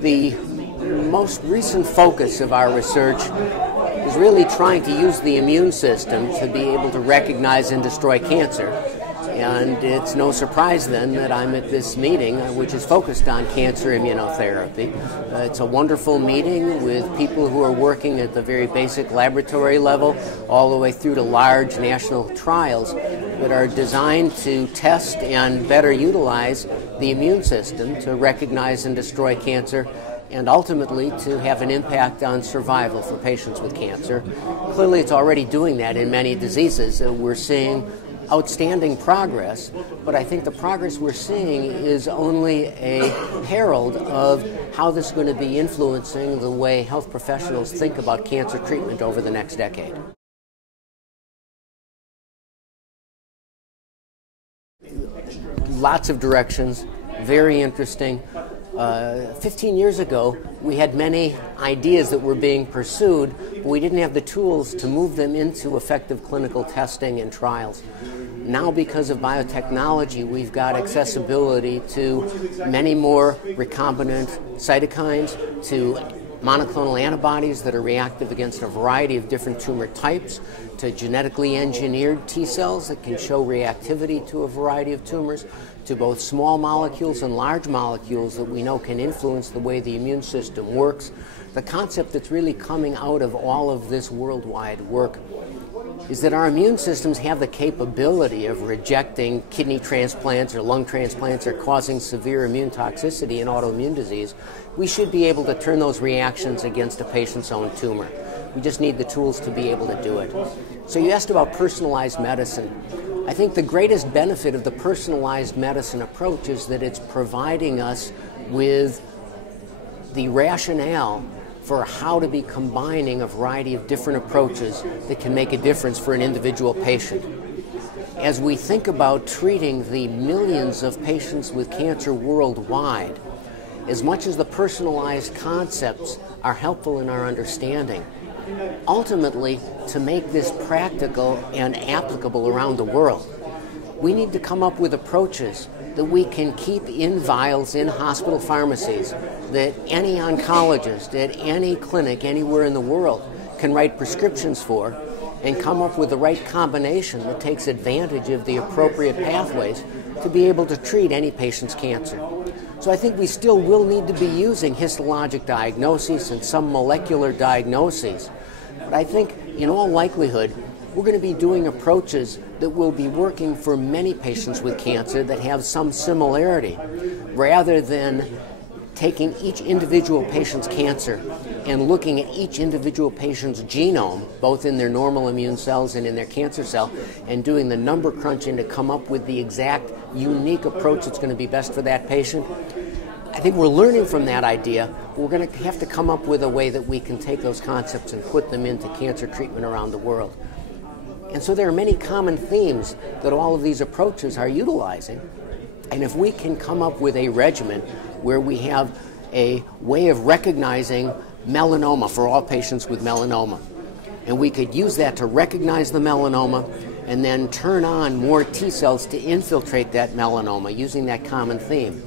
The most recent focus of our research is really trying to use the immune system to be able to recognize and destroy cancer. And it's no surprise then that I'm at this meeting, which is focused on cancer immunotherapy. It's a wonderful meeting with people who are working at the very basic laboratory level, all the way through to large national trials that are designed to test and better utilize the immune system to recognize and destroy cancer, and ultimately to have an impact on survival for patients with cancer. Clearly it's already doing that in many diseases. We're seeing outstanding progress, but I think the progress we're seeing is only a herald of how this is going to be influencing the way health professionals think about cancer treatment over the next decade. Lots of directions, very interesting. 15 years ago, we had many ideas that were being pursued, but we didn't have the tools to move them into effective clinical testing and trials. Now, because of biotechnology, we've got accessibility to many more recombinant cytokines, to monoclonal antibodies that are reactive against a variety of different tumor types, to genetically engineered T cells that can show reactivity to a variety of tumors, to both small molecules and large molecules that we know can influence the way the immune system works. The concept that's really coming out of all of this worldwide work is that our immune systems have the capability of rejecting kidney transplants or lung transplants or causing severe immune toxicity in autoimmune disease. We should be able to turn those reactions against a patient's own tumor. We just need the tools to be able to do it. So you asked about personalized medicine. I think the greatest benefit of the personalized medicine approach is that it's providing us with the rationale for how to be combining a variety of different approaches that can make a difference for an individual patient. As we think about treating the millions of patients with cancer worldwide, as much as the personalized concepts are helpful in our understanding, ultimately, to make this practical and applicable around the world, we need to come up with approaches that we can keep in vials in hospital pharmacies, that any oncologist at any clinic anywhere in the world can write prescriptions for, and come up with the right combination that takes advantage of the appropriate pathways to be able to treat any patient's cancer. So I think we still will need to be using histologic diagnoses and some molecular diagnoses. But I think in all likelihood, we're going to be doing approaches that will be working for many patients with cancer that have some similarity, rather than taking each individual patient's cancer and looking at each individual patient's genome, both in their normal immune cells and in their cancer cell, and doing the number crunching to come up with the exact unique approach that's going to be best for that patient. I think we're learning from that idea. We're going to have to come up with a way that we can take those concepts and put them into cancer treatment around the world. And so there are many common themes that all of these approaches are utilizing. And if we can come up with a regimen where we have a way of recognizing melanoma for all patients with melanoma, and we could use that to recognize the melanoma and then turn on more T cells to infiltrate that melanoma using that common theme,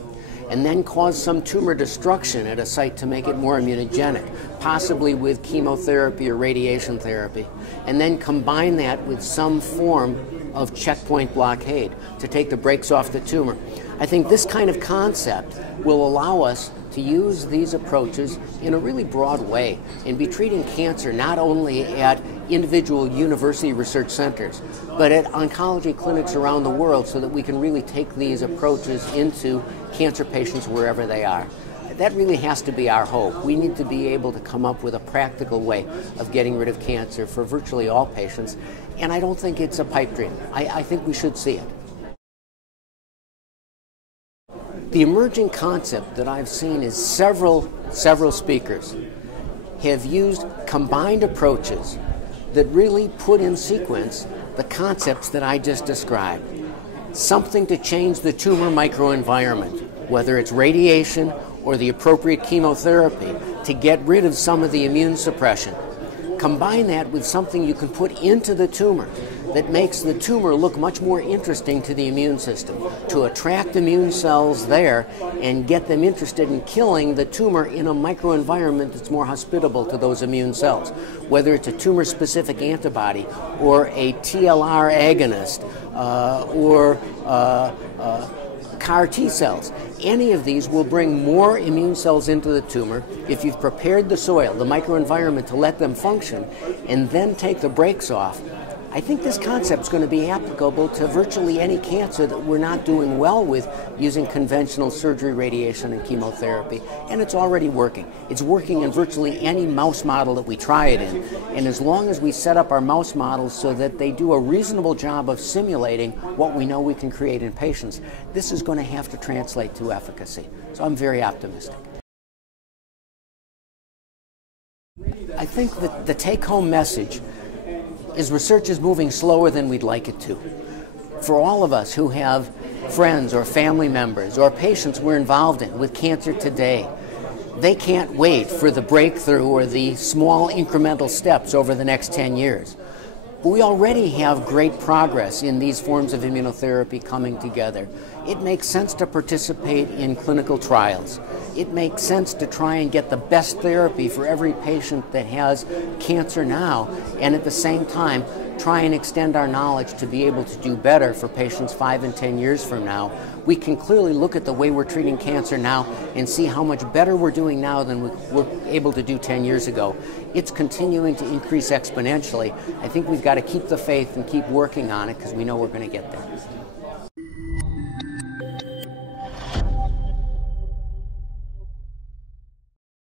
and then cause some tumor destruction at a site to make it more immunogenic, possibly with chemotherapy or radiation therapy, and then combine that with some form of checkpoint blockade to take the brakes off the tumor. I think this kind of concept will allow us to use these approaches in a really broad way and be treating cancer not only at individual university research centers, but at oncology clinics around the world, so that we can really take these approaches into cancer patients wherever they are. That really has to be our hope. We need to be able to come up with a practical way of getting rid of cancer for virtually all patients, and I don't think it's a pipe dream. I think we should see it. The emerging concept that I've seen is several speakers have used combined approaches that really put in sequence the concepts that I just described. Something to change the tumor microenvironment, whether it's radiation or the appropriate chemotherapy, to get rid of some of the immune suppression. Combine that with something you can put into the tumor that makes the tumor look much more interesting to the immune system, to attract immune cells there and get them interested in killing the tumor in a microenvironment that's more hospitable to those immune cells, whether it's a tumor-specific antibody or a TLR agonist or CAR T cells. Any of these will bring more immune cells into the tumor if you've prepared the soil, the microenvironment, to let them function, and then take the brakes off. I think this concept is going to be applicable to virtually any cancer that we're not doing well with using conventional surgery, radiation, and chemotherapy. And it's already working. It's working in virtually any mouse model that we try it in. And as long as we set up our mouse models so that they do a reasonable job of simulating what we know we can create in patients, this is going to have to translate to efficacy. So I'm very optimistic. I think that the take-home message is research is moving slower than we'd like it to. For all of us who have friends or family members or patients we're involved in with cancer today, they can't wait for the breakthrough or the small incremental steps over the next 10 years. But we already have great progress in these forms of immunotherapy coming together. It makes sense to participate in clinical trials. It makes sense to try and get the best therapy for every patient that has cancer now, and at the same time try and extend our knowledge to be able to do better for patients 5 and 10 years from now. We can clearly look at the way we're treating cancer now and see how much better we're doing now than we were able to do 10 years ago. It's continuing to increase exponentially. I think we've got to keep the faith and keep working on it because we know we're going to get there.